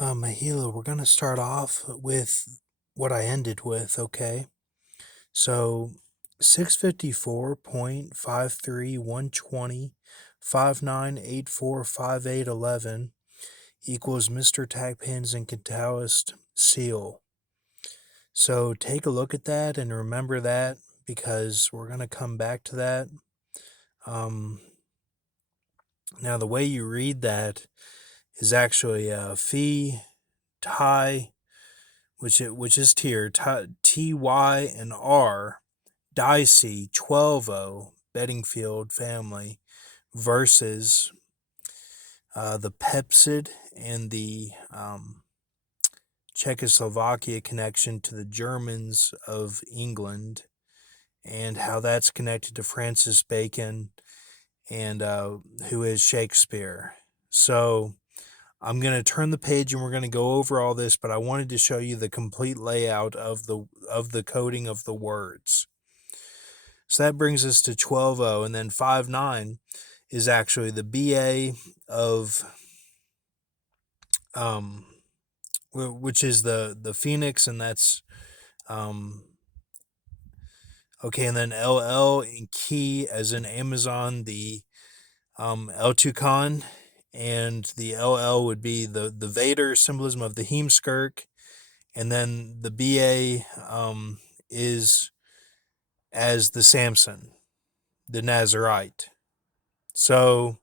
Mahila, we're going to start off with what I ended with, okay? So 654.53.120.59845811 equals Mr. Tagpins and Catalyst Seal. So take a look at that and remember that because we're going to come back to that. Um, Now, the way you read that is actually Phi, Tai, which is tier TY and R, Dicey 12-0 Bedingfield family versus the Pepsid and the Czechoslovakia connection to the Germans of England, and how that's connected to Francis Bacon and who is Shakespeare. So I'm going to turn the page and we're going to go over all this, but I wanted to show you the complete layout of the coding of the words. So that brings us to 12-0, and then 5-9 is actually the BA of which is the Phoenix, and that's okay, and then LL in key as in Amazon, the El Tucan, and the LL would be the Vader symbolism of the Heemskirk, and then the BA is as the Samson, the Nazarite. So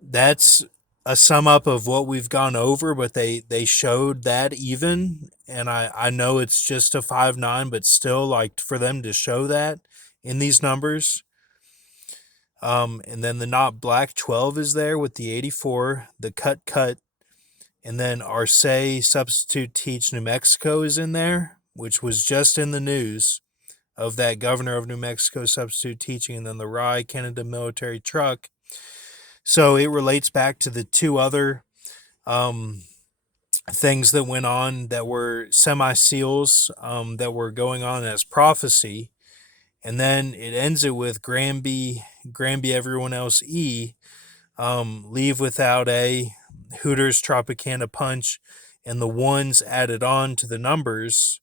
that's a sum up of what we've gone over, but they showed that even, and I know it's just a 5-9, but still, like, for them to show that in these numbers. And then the not black 12 is there with the 84, the cut, and then Arce substitute teach New Mexico is in there, which was just in the news of that governor of New Mexico substitute teaching, and then the Rye Canada military truck. So it relates back to the two other things that went on that were semi-seals that were going on as prophecy. And then it ends it with Granby, everyone else E, leave without a, Hooters, Tropicana Punch, and the ones added on to the numbers.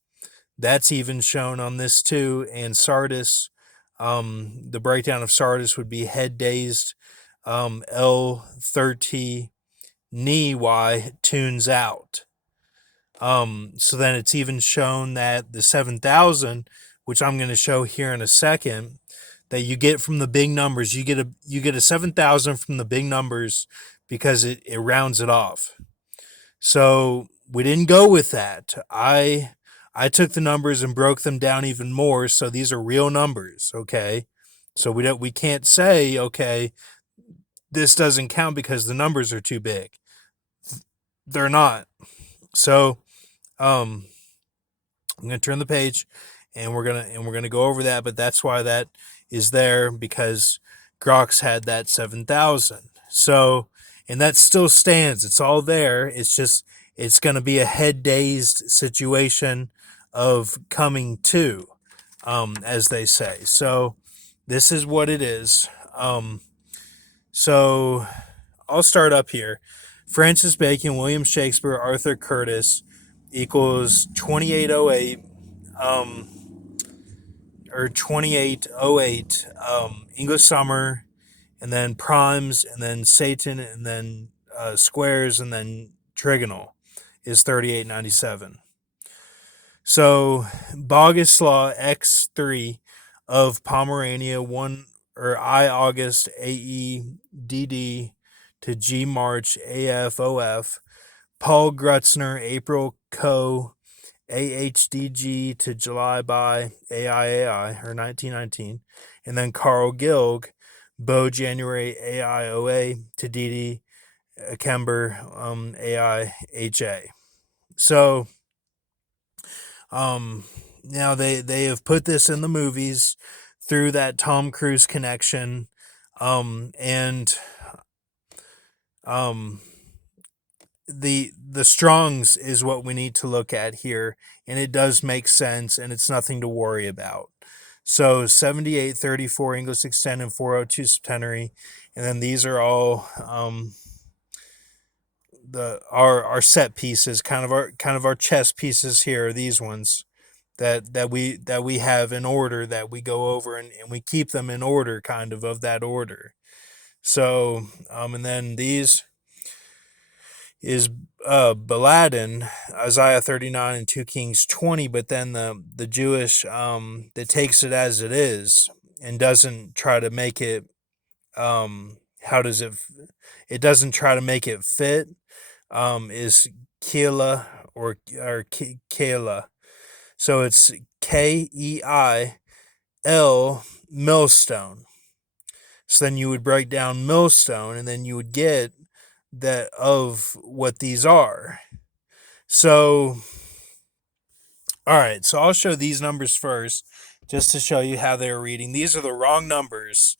That's even shown on this too. And Sardis, the breakdown of Sardis would be head dazed, L30, knee Y tunes out. So then it's even shown that the 7,000, which I'm going to show here in a second, that you get from the big numbers, you get a 7,000 from the big numbers because it rounds it off. So we didn't go with that. I took the numbers and broke them down even more. So these are real numbers, okay? So we can't say, okay, this doesn't count because the numbers are too big. They're not. So I'm gonna turn the page and we're gonna go over that, but that's why that is there, because Grox had that 7,000. So, and that still stands. It's all there. It's just it's gonna be a head dazed situation of coming to, as they say. So this is what it is. So I'll start up here. Francis Bacon, William Shakespeare, Arthur Curtis equals 2808, or 2808, English summer, and then primes, and then Satan, and then squares, and then trigonal is 3897. So Bogislaw X3 of Pomerania 1, or I August AEDD to G March AFOF, Paul Grutzner April Co AHDG to July by AIAI, or 1919, and then Carl Gilg Bo January AIOA to DD Kember AIHA. So now they have put this in the movies through that Tom Cruise connection, and the Strongs is what we need to look at here, and it does make sense, and it's nothing to worry about. So 7834 English extended 402 septenary, and then these are all our set pieces, kind of our chess pieces here are these ones that we have in order, that we go over, and we keep them in order, kind of that order. So and then these is Baladin, Isaiah 39 and 2 Kings 20, but then the Jewish that takes it as it is and doesn't try to make it how does it doesn't try to make it fit, is Keila, or Keila. So it's Keil, millstone. So then you would break down millstone, and then you would get that of what these are. So, all right, so I'll show these numbers first, just to show you how they're reading. These are the wrong numbers,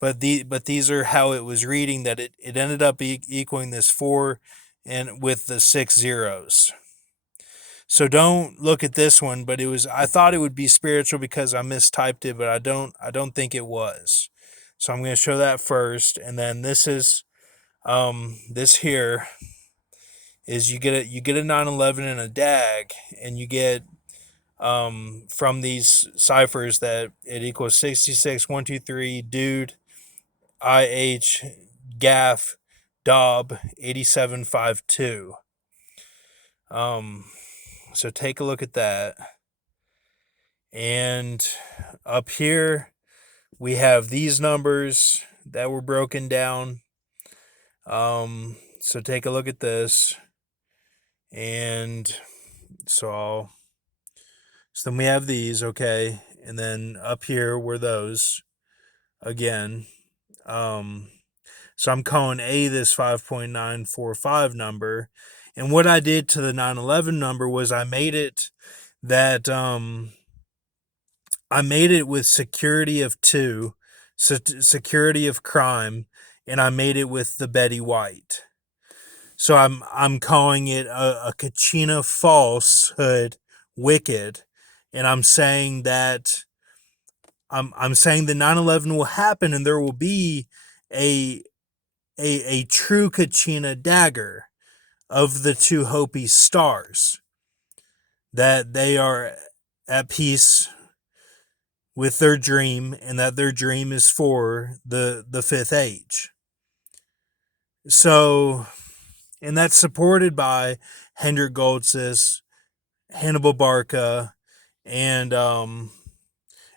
but these are how it was reading. That it ended up equaling this 4, and with the 6 zeros. So don't look at this one, but I thought it would be spiritual because I mistyped it, but I don't think it was. So I'm going to show that first, and then this is this here is you get a 911 and a DAG, and you get from these ciphers that it equals 66 123 dude IH gaff Dobb 8752. So take a look at that. And up here we have these numbers that were broken down. So take a look at this. And so then we have these, okay, and then up here were those again. So I'm calling A this 5.945 number, and what I did to the 911 number was I made it with security of 2, security of crime, and I made it with the Betty White. So I'm calling it a Kachina falsehood wicked, and I'm saying that I'm saying the 9/11 will happen, and there will be a true Kachina dagger of the two Hopi stars, that they are at peace with their dream, and that their dream is for the fifth age. So, and that's supported by Hendrik Goltzis, Hannibal Barca, and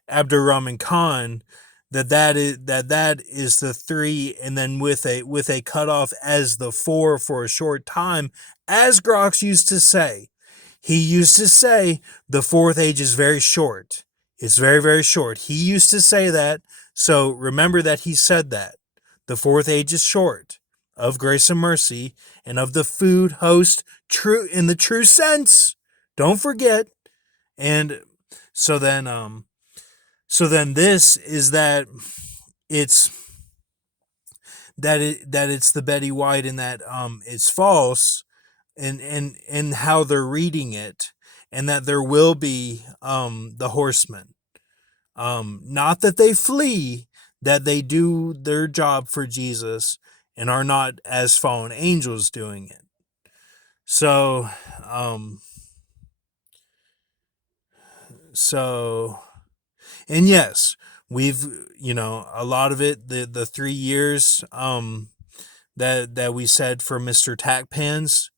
Abdurrahman Khan, that is the 3, and then with a cutoff as the 4 for a short time, as Grox used to say. He used to say the fourth age is very short. It's very, very short. He used to say that, so remember that he said that. The fourth age is short, of grace and mercy, and of the food host, true in the true sense. Don't forget. And so then this is that it's it's the Betty White, and that it's false, and how they're reading it, and that there will be the horsemen, not that they flee, that they do their job for Jesus and are not as fallen angels doing it. So and yes, we've, a lot of it, the 3 years that we said for Mr. Tack Pans,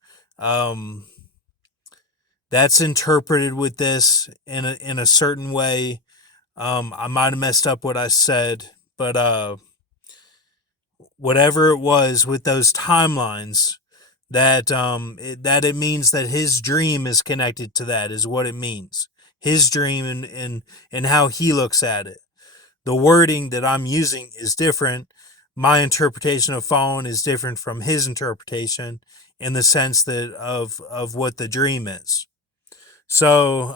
that's interpreted with this in a certain way. I might have messed up what I said, but whatever it was with those timelines, that it means that his dream is connected to that, is what it means. His dream, and how he looks at it. The wording that I'm using is different. My interpretation of fallen is different from his interpretation, in the sense that of what the dream is. So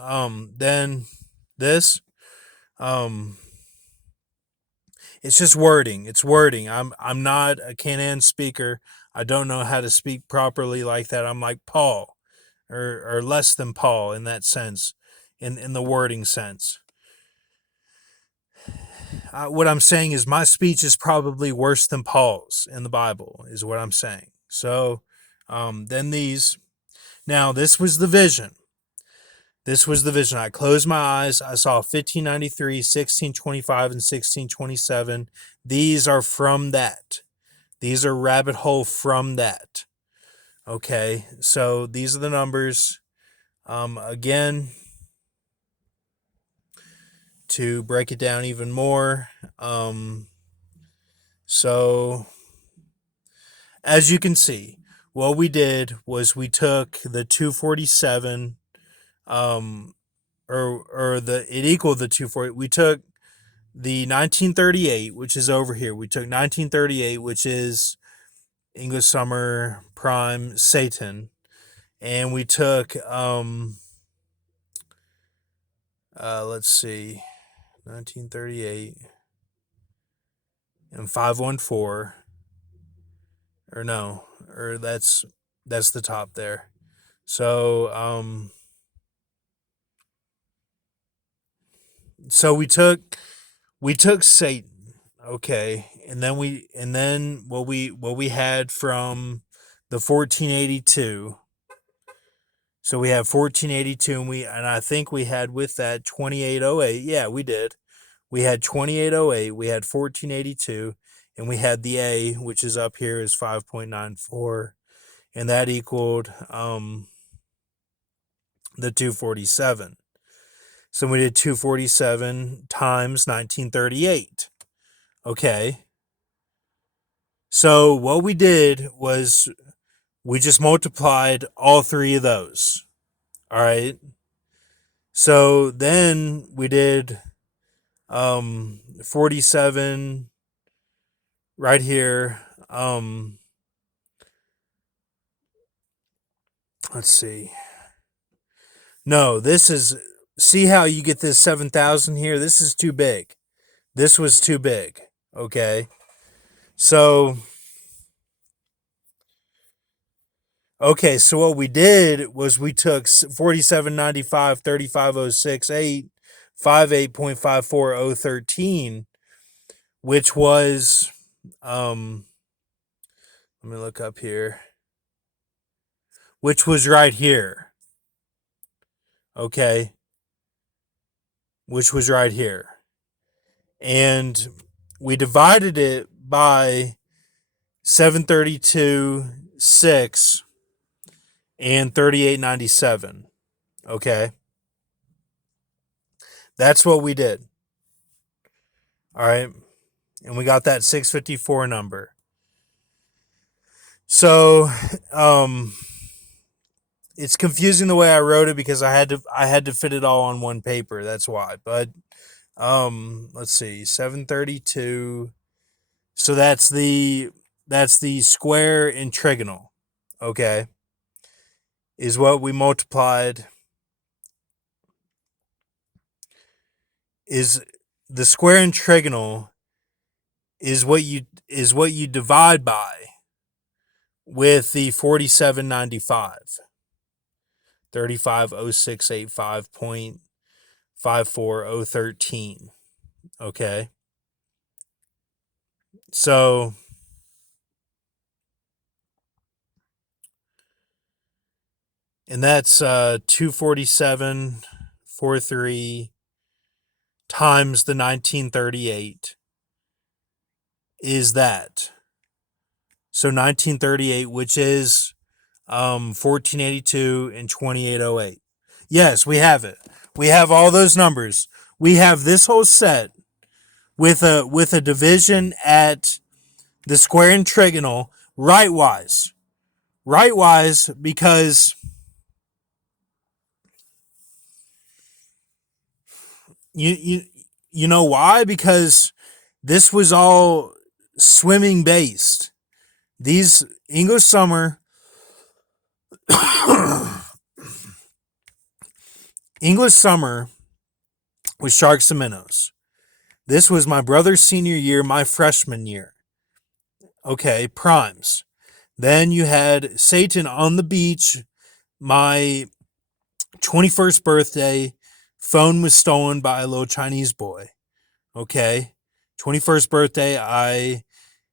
then this it's just wording. It's wording. I'm not a Canaan speaker. I don't know how to speak properly like that. I'm like Paul, or less than Paul in that sense, in the wording sense. What I'm saying is my speech is probably worse than Paul's in the Bible, is what I'm saying. So Then these. Now, this was the vision. This was the vision. I closed my eyes. I saw 1593, 1625, and 1627. These are from that. These are rabbit hole from that. Okay, so these are the numbers. Again, to break it down even more. So, as you can see, what we did was we took the 247, it equaled the 240. We took the 1938, which is over here. We took 1938, which is English Summer Prime Satan, and we took let's see, 1938 and 514, or no, or that's the top there. So so we took Satan, okay, and then what we had from the 1482. So we have 1482, and I think we had with that 2808. Yeah, we did. We had 2808, we had 1482, and we had the A, which is up here, is 5.94, and that equaled the 247. So we did 247 times 1938. Okay. So what we did was we just multiplied all three of those. All right. So then we did 47 right here. Let's see. No, this is, see how you get this 7,000 here? This is too big. This was too big. Okay. So what we did was we took 4795, 35068, 58.54013, which was, let me look up here, which was right here. Okay. Which was right here. And we divided it by 732, 6, and 3897. Okay. That's what we did. All right. And we got that 654 number. So, it's confusing the way I wrote it because I had to fit it all on one paper. That's why. But let's see, 732. So that's the square and trigonal. Okay. Is what we multiplied. Is the square and trigonal is what you divide by with the 4795. 350685.54013. Okay. So and that's 247.43 times the 1938 is that. So 1938, which is 1482 and 2808. Yes, we have it. We have all those numbers. We have this whole set with a division at the square and trigonal rightwise. Rightwise because you know why? Because this was all swimming based. These English summer English summer with sharks and minnows. This was my brother's senior year, my freshman year. Okay, primes. Then you had Satan on the beach. My 21st birthday, phone was stolen by a little Chinese boy. Okay, 21st birthday, I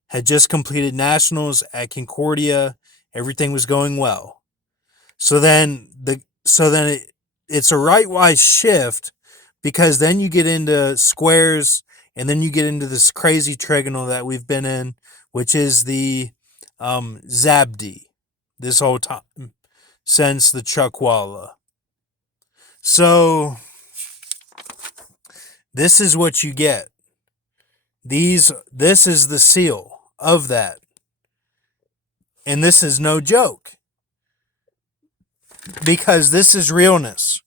had just completed nationals at Concordia, Everything was going well. So then it's a rightwise shift, because then you get into squares, and then you get into this crazy trigonal that we've been in, which is the Zabdi this whole time since the Chuckwalla. So this is what you get. This is the seal of that. And this is no joke, because this is realness,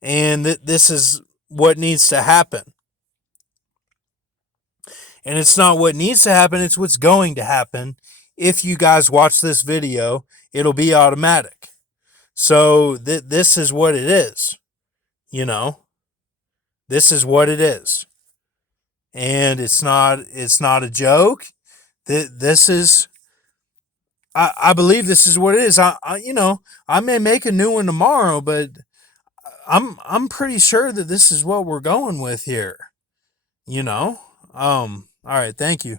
and this is what needs to happen. And it's not what needs to happen, it's what's going to happen. If you guys watch this video, it'll be automatic. So this is what it is. You know, this is what it is. And it's not a joke. This is, I believe this is what it is. I may make a new one tomorrow, but I'm pretty sure that this is what we're going with here. All right, thank you.